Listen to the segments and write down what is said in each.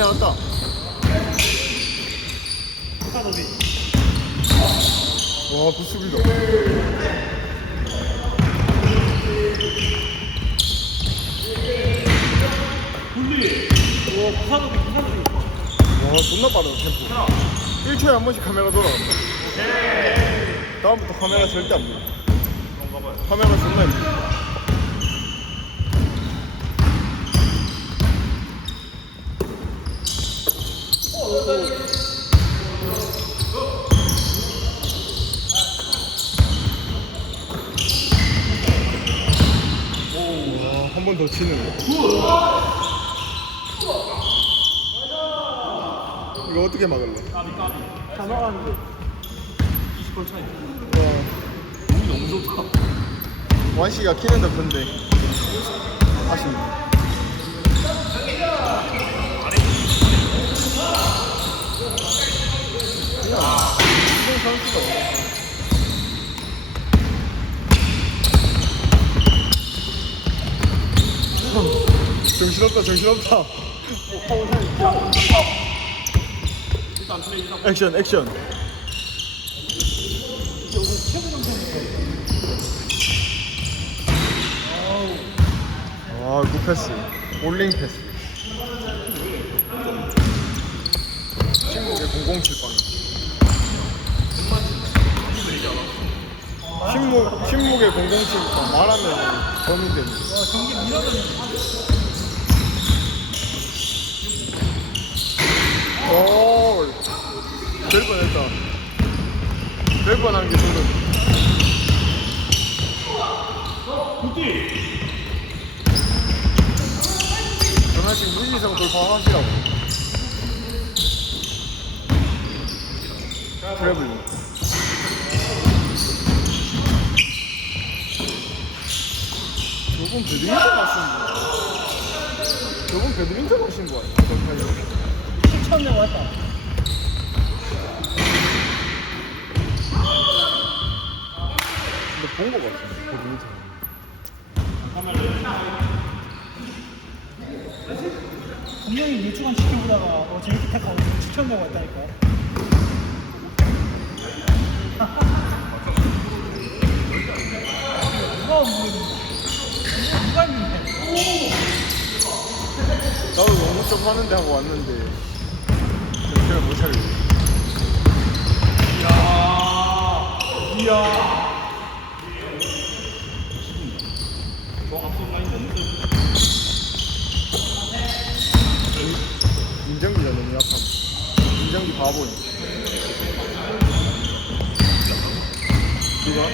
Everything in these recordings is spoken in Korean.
해놨다. 와, 굿수비다. 와, 존나 빠르다, 템포. 1초에 한 번씩 카메라 돌아간다. 다음부터 카메라 절대 안 보여. 카메라 존나 예쁘다. 한 번 더 치는 거. 이거 어떻게 막을래? 다 나가는데 20번 차이 와, 몸이 너무 좋다 완씨가 키는 더 큰데 아쉽네. 그냥 수동 선수가 정신없다 정신없다. 액션 액션. 아 굿패스. 올링 패스. 신목의 007방 신목, 신목의 007방 말하면 범인 오, 될 뻔했다. 될 뻔한 게 소름. 전화식 문희성 돌파하시라고. 트래블링. 저분 배드민턴 하시는 거 저분 배드민턴 하시는 거 아니야? 처음 내가 왔다 근데 본거 같은데. 배드민턴. 분명히 예초간 지켜보다가 어, 재밌게 택하고 추천 내고 왔다니까 누가 누가 있는데 나도 너무 좀 하는데 하고 왔는데 정신을 못 차리고 이야 이야 인정기가 너무 약함 인정기 바보니 누가?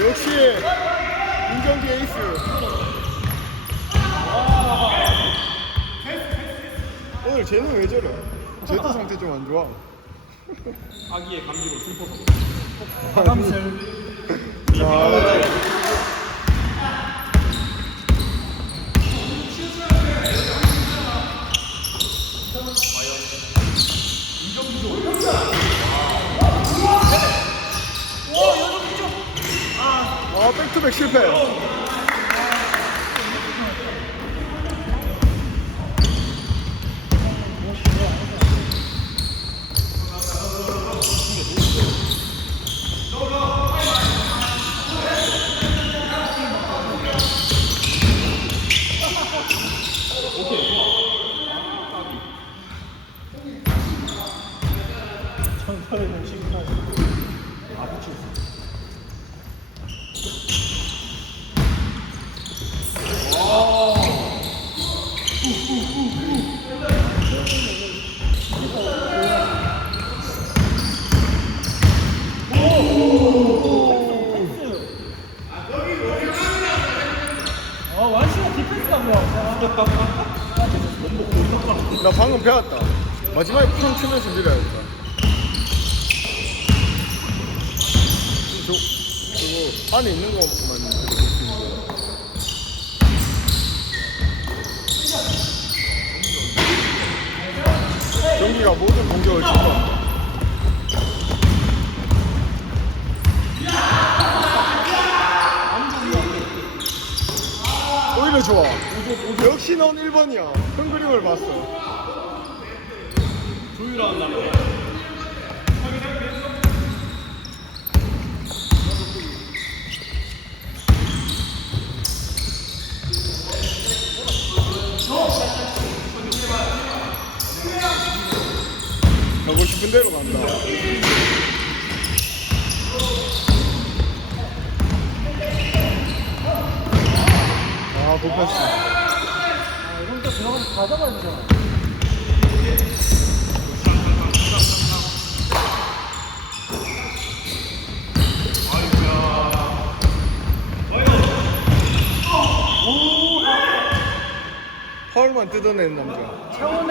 역시 인정기 에이스 오늘 쟤는 왜 저래? 쟤도 상태 좀 안 좋아 아기의 감기로 슬퍼서 바람슬 아, 아, 백투백 실패. 어, 완시가 디펜스가 뭐야? 나 방금 배웠다. 마지막에 팡 치면서 밀어야겠다. 저, 저거 안에 있는 것만 이렇게 볼수 있는 거. 경기가 모든 공격을 침범. 그림을 좋아. 역시 넌 1번이야. 큰 그림을 봤어. 조율하는 남자. 싶은 대로 간다. 아, 못 봤어. 아, 이건 또 들어가서 다 잡아야 되잖아. 파울만 뜯어내는 남자. 거.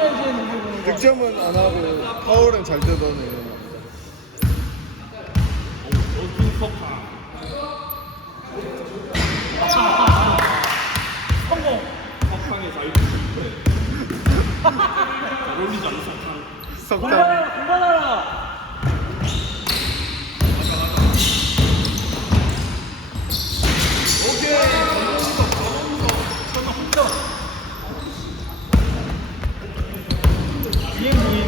득점은 안 하고 파울은 잘 뜯어내는 남자. 성공. 잘. 잘 어울리지 않는. 석탄. 공간하라, 공간하라. 비행 비행.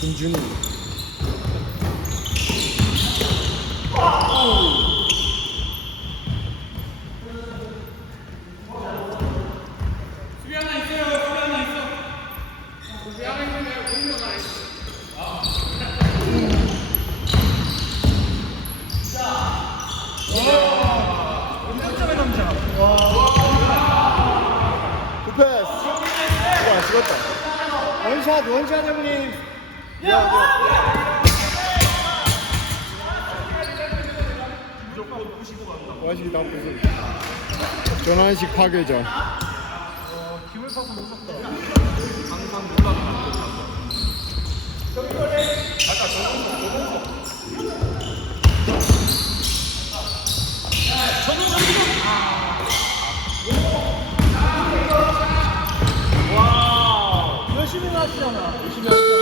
김준희. 득점의 남자. 와. 굿패스. 찍었다. 원샷, 원샷 형님. 야, 야. 와식이 다 부수. 전환식 파괴자. 기물 파고 무섭다. 열심히 하시잖아. 열심히 하시잖아.